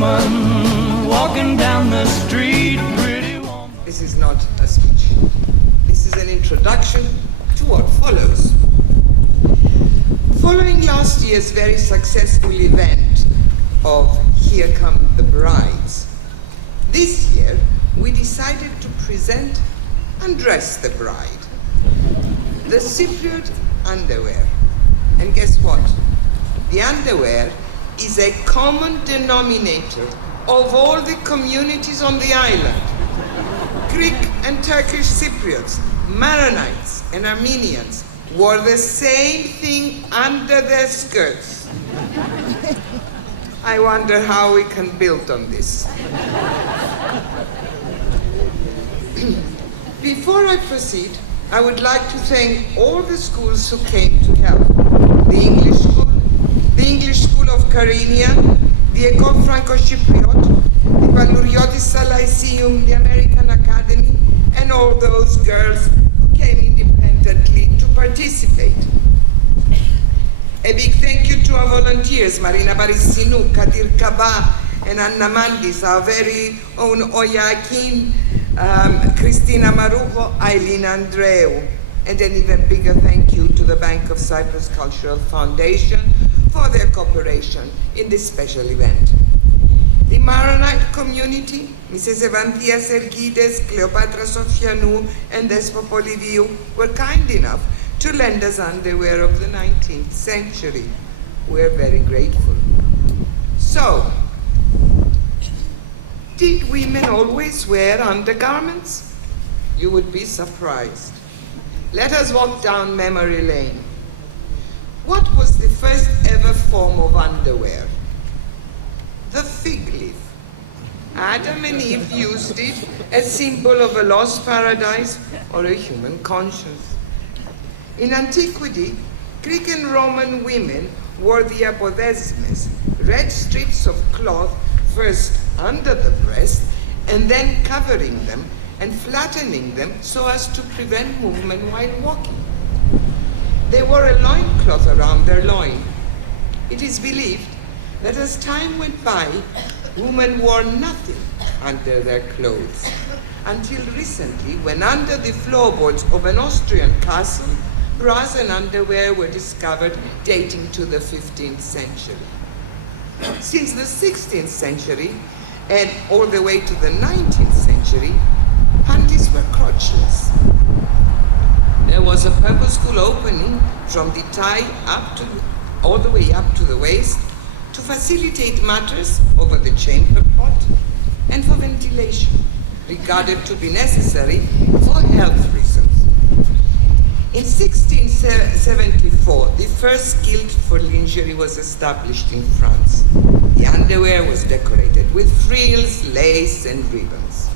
woman walking down the street, pretty woman. This is not a speech. This is an introduction to what follows. Following last year's very successful event of Here Come the Brides, this year we decided to present Undress the Bride, the Cypriot underwear. And guess what? The underwear is a common denominator of all the communities on the island. Greek and Turkish Cypriots, Maronites and Armenians wore the same thing under their skirts. I wonder how we can build on this. Before I proceed, I would like to thank all the schools who came to help. The English School of Carinian, the Ecole Franco-Chypriot, the Paluriotis Lyceum, the American Academy, and all those girls who came independently to participate. A big thank you to our volunteers, Marina Barissinu, Kadir Kaba, and Anna Mandis, our very own Oyakin, Christina Marujo, Eileen Andreu, and an even bigger thank you to the Bank of Cyprus Cultural Foundation for their cooperation in this special event. The Maronite community, Mrs. Evanthia Sergides, Cleopatra Sofianou, and Despo Poliviou, were kind enough to lend us underwear of the 19th century. We're very grateful. So, did women always wear undergarments? You would be surprised. Let us walk down memory lane. What was the first ever form of underwear? The fig leaf. Adam and Eve used it as symbol of a lost paradise or a human conscience. In antiquity, Greek and Roman women wore the apodesmes, red strips of cloth first under the breast and then covering them and flattening them so as to prevent movement while walking. They wore a loincloth around their loin. It is believed that as time went by, women wore nothing under their clothes, until recently, when under the floorboards of an Austrian castle, bras and underwear were discovered dating to the 15th century. Since the 16th century, and all the way to the 19th century, panties were crotchless. There was a purposeful opening from the thigh all the way up to the waist to facilitate matters over the chamber pot and for ventilation, regarded to be necessary for health reasons. In 1674, the first guild for lingerie was established in France. The underwear was decorated with frills, lace, and ribbons.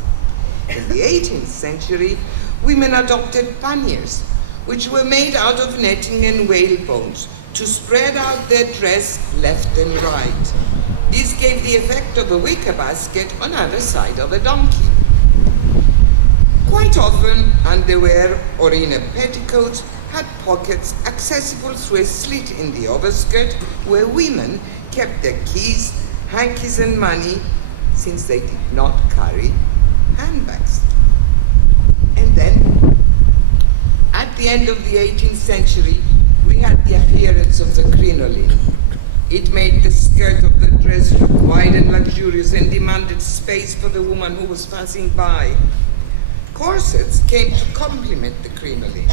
In the 18th century, women adopted panniers, which were made out of netting and whale bones to spread out their dress left and right. This gave the effect of a wicker basket on either side of a donkey. Quite often, underwear or inner petticoats had pockets accessible through a slit in the overskirt where women kept their keys, hankies, and money, since they did not carry handbags. And then, at the end of the 18th century, we had the appearance of the crinoline. It made the skirt of the dress look wide and luxurious and demanded space for the woman who was passing by. Corsets came to complement the crinoline.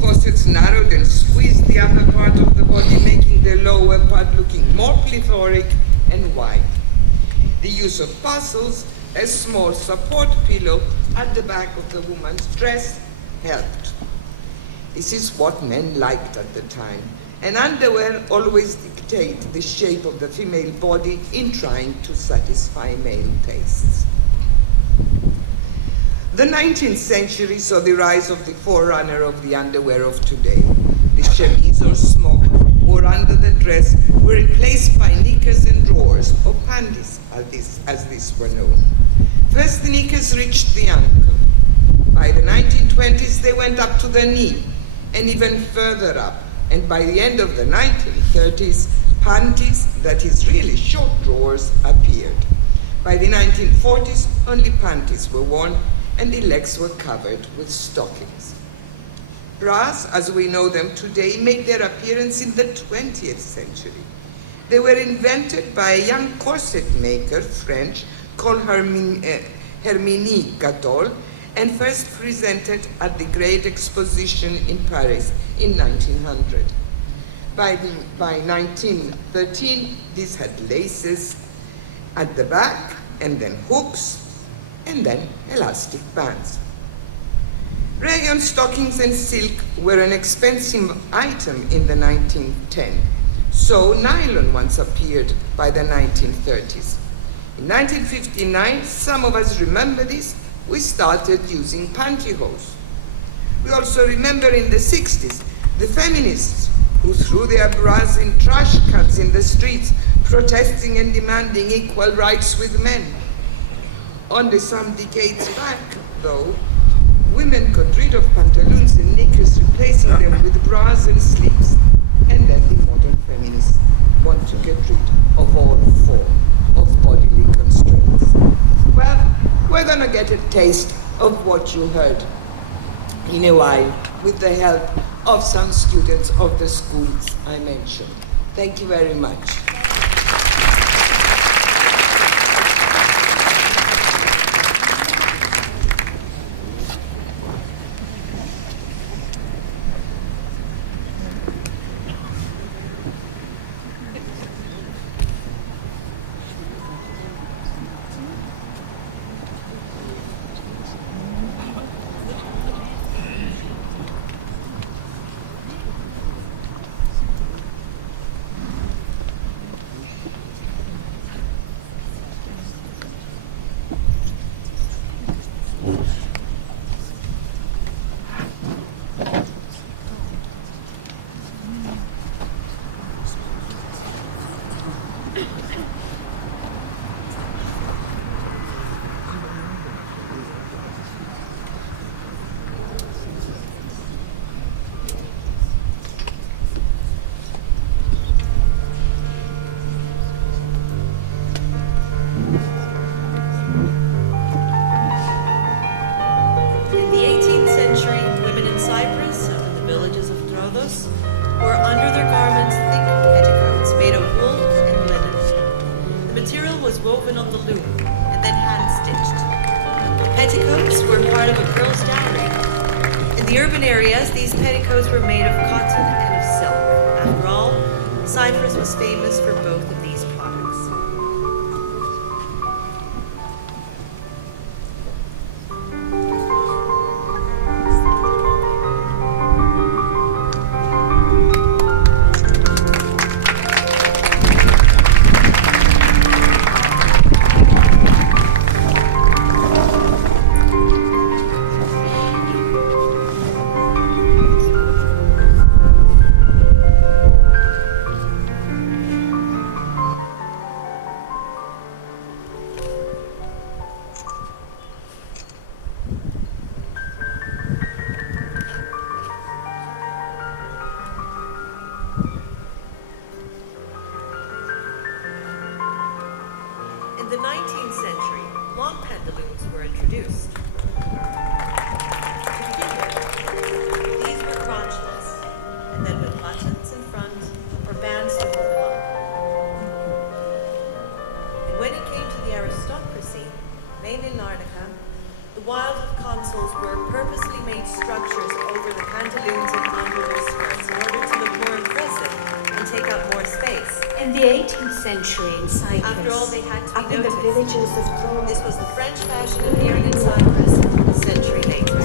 Corsets narrowed and squeezed the upper part of the body, making the lower part looking more plethoric and wide. The use of bustles, a small support pillow at the back of the woman's dress, helped. This is what men liked at the time, and underwear always dictated the shape of the female body in trying to satisfy male tastes. The 19th century saw the rise of the forerunner of the underwear of today. The chemise or smock worn under the dress were replaced by knickers and drawers, or panties, as these were known. First, the knickers reached the ankle. By the 1920s, they went up to the knee, and even further up. And by the end of the 1930s, panties, that is really short drawers, appeared. By the 1940s, only panties were worn and the legs were covered with stockings. Bras, as we know them today, made their appearance in the 20th century. They were invented by a young corset maker, French, called Herminie Gadol, and first presented at the Great Exposition in Paris in 1900. By 1913, these had laces at the back, and then hooks, and then elastic bands. Rayon stockings and silk were an expensive item in the 1910s, so nylon ones appeared by the 1930s. In 1959, some of us remember this, we started using pantyhose. We also remember in the 60s, the feminists who threw their bras in trash cans in the streets, protesting and demanding equal rights with men. Only some decades back, though, women got rid of pantaloons and knickers, replacing them with bras and sleeves. And then the modern feminists want to get rid of all form of bodily constraints. Well, we're going to get a taste of what you heard in a while with the help of some students of the schools I mentioned. Thank you very much. In the 19th century, long pantaloons were introduced. To begin with, these were crotchless, and then with buttons in front or bands to hold them up. And when it came to the aristocracy, mainly Larnaca, the wild consuls were purposely made structures over the pantaloons and under their skirts in order to look more impressive and take up more space. In the 18th century in Cyprus, After all, they had to be up in the noticed. villages of Troy, This was the French fashion appearing in Cyprus a century later.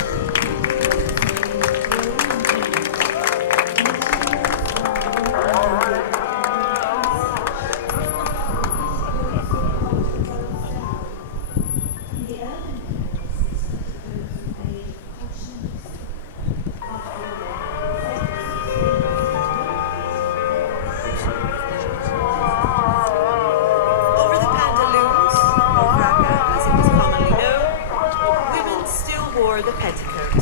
Over the pantaloons, or fracca as it was commonly known, women still wore the petticoat.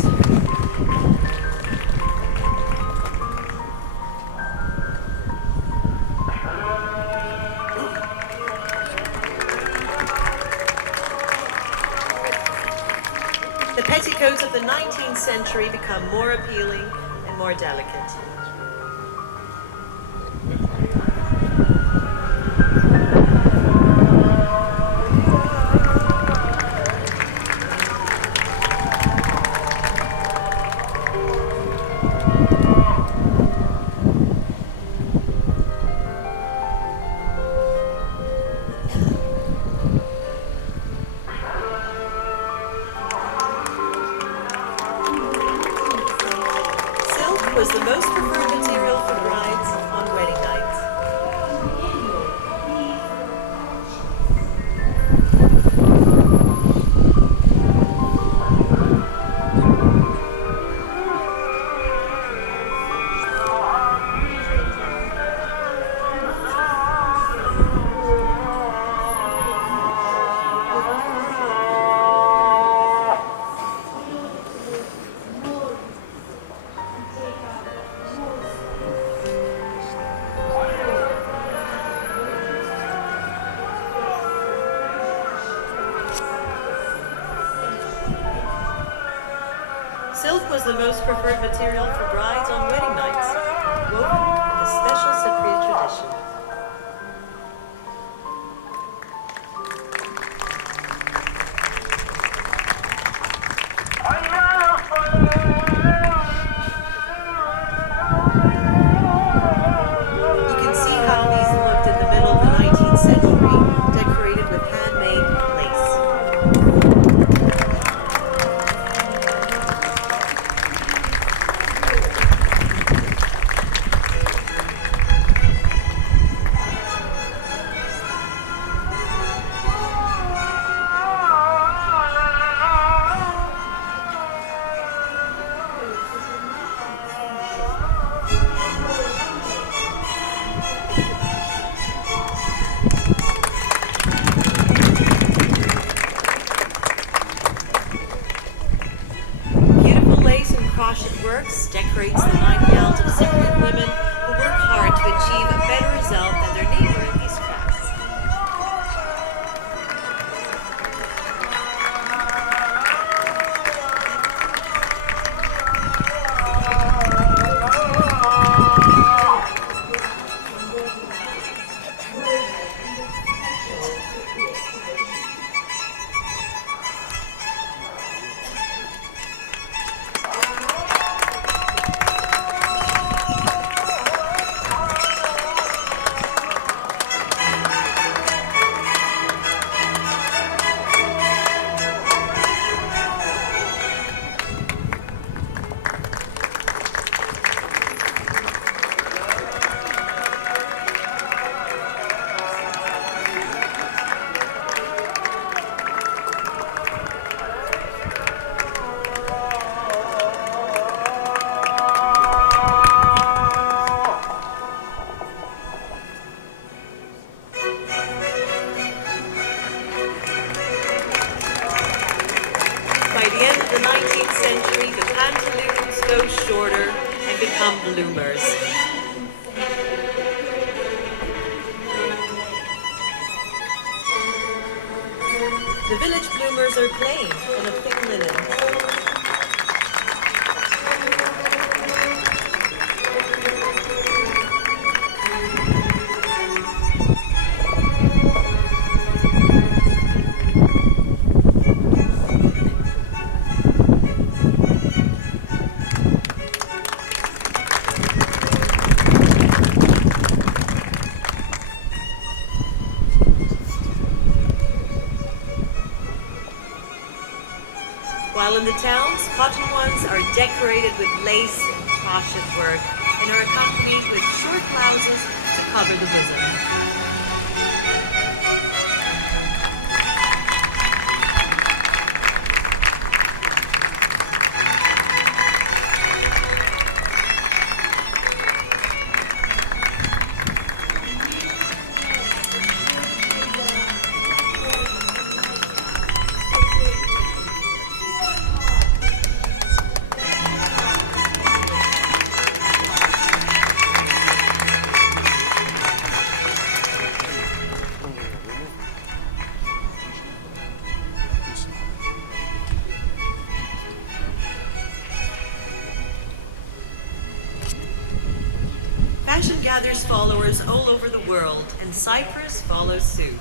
petticoats of the 19th century become more appealing and more delicate. Silk was the most preferred material for brides on wedding nights. Silk was the most preferred material for brides on wedding nights, woven with a special Cypriot tradition. You can see how these looked in the middle of the 19th century, decorated with handmade lace. Beautiful lace and crochet works decorates the nightgowns of Cypriot women who work hard to achieve a better result than their neighbor in these crafts. By the end of the 19th century, the pantaloons go shorter and become bloomers. The village bloomers are plain and of thick linen. While in the towns, cotton ones are decorated with lace and crochet work and are accompanied with short blouses to cover the bosom. gathers followers all over the world, and Cyprus follows suit.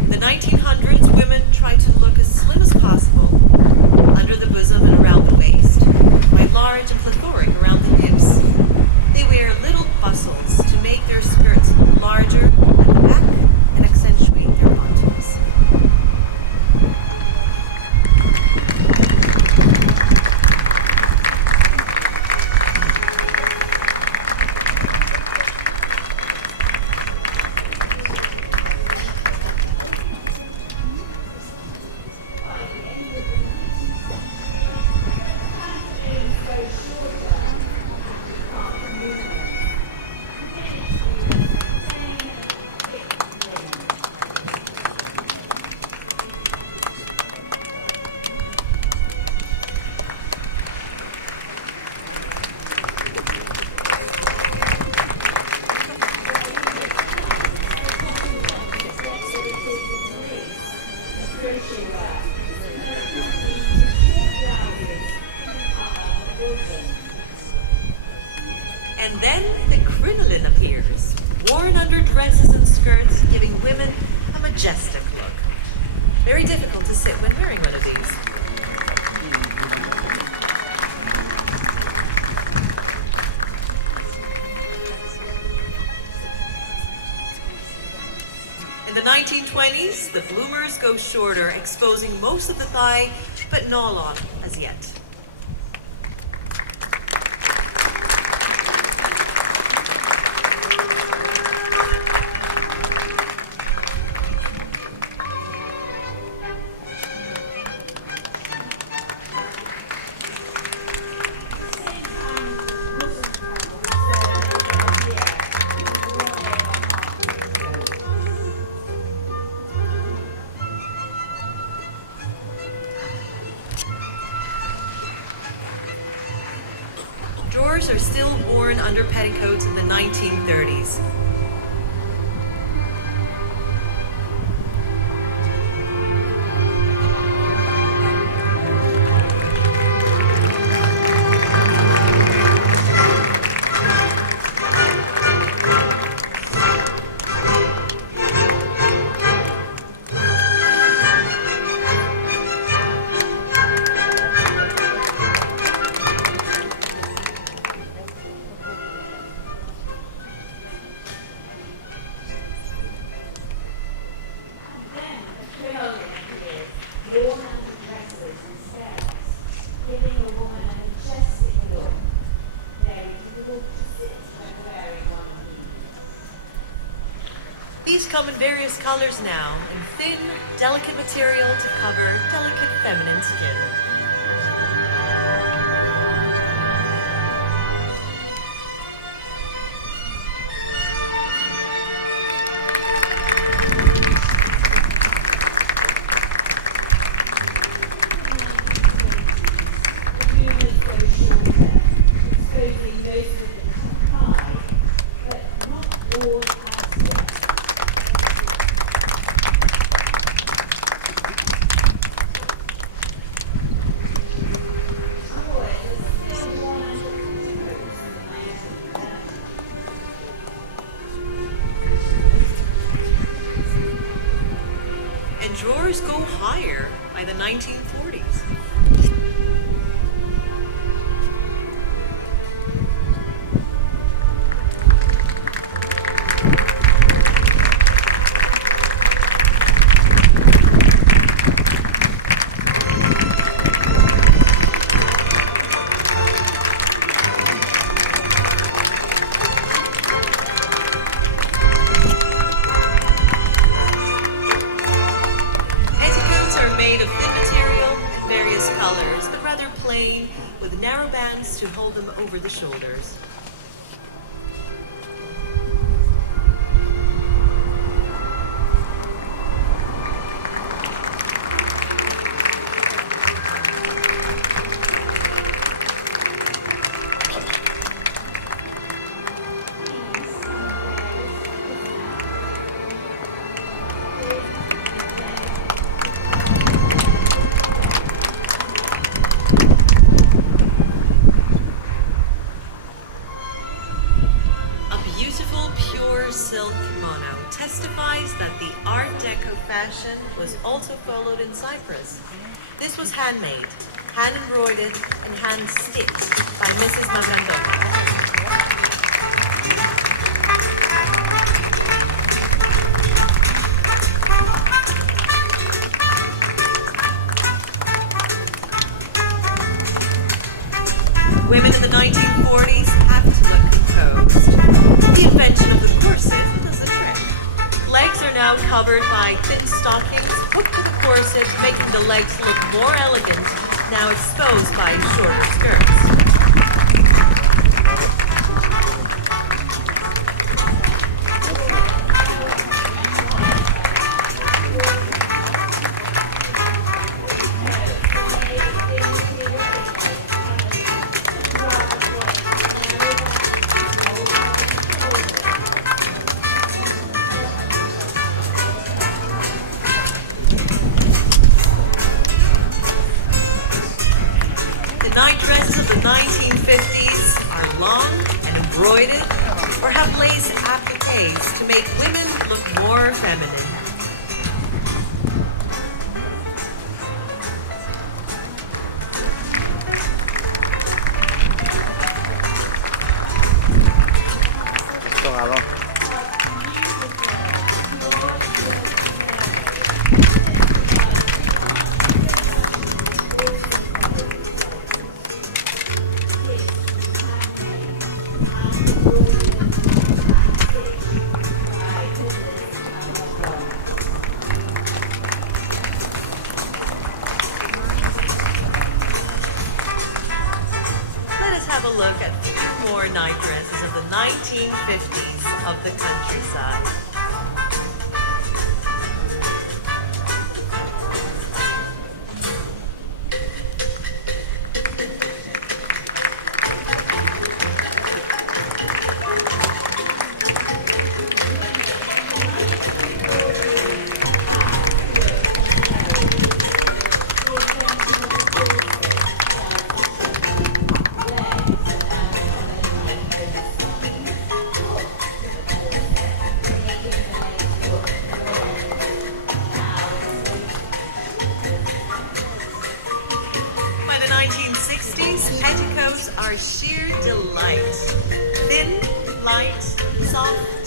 In the 1900s, women tried to look as slim as possible, under the bosom and around the waist, quite large and plethoric around the hips. They wear little bustles to make their skirts look larger at the back and accentuate their bottoms. And then the crinoline appears, worn under dresses and skirts, giving women a majestic look. Very difficult to sit when wearing one of these. In the 1920s, the bloomers go shorter, exposing most of the thigh, but no lot as yet. Drawers are still worn under petticoats in the 1930s. These come in various colors now, in thin, delicate material to cover delicate feminine skin. And drawers go higher by the 1940s. Made of thin material in various colors, but rather plain, with narrow bands to hold them over the shoulders. realized that the Art Deco fashion was also followed in Cyprus. This was handmade, hand embroidered, and hand stitched by Mrs. Magandona. Women in the 1940s have to look composed. The invention of the corset does the trick. Legs are now covered by thin stockings hooked to the corset, making the legs look more elegant, now exposed by shorter skirts. The night dresses of the 1950s are long and embroidered or have lace appliques to make women look more feminine. Let us have a look at 2 more night dresses of the 1950s of the countryside. By the 1960s, petticoats are sheer delight. Thin, light, soft,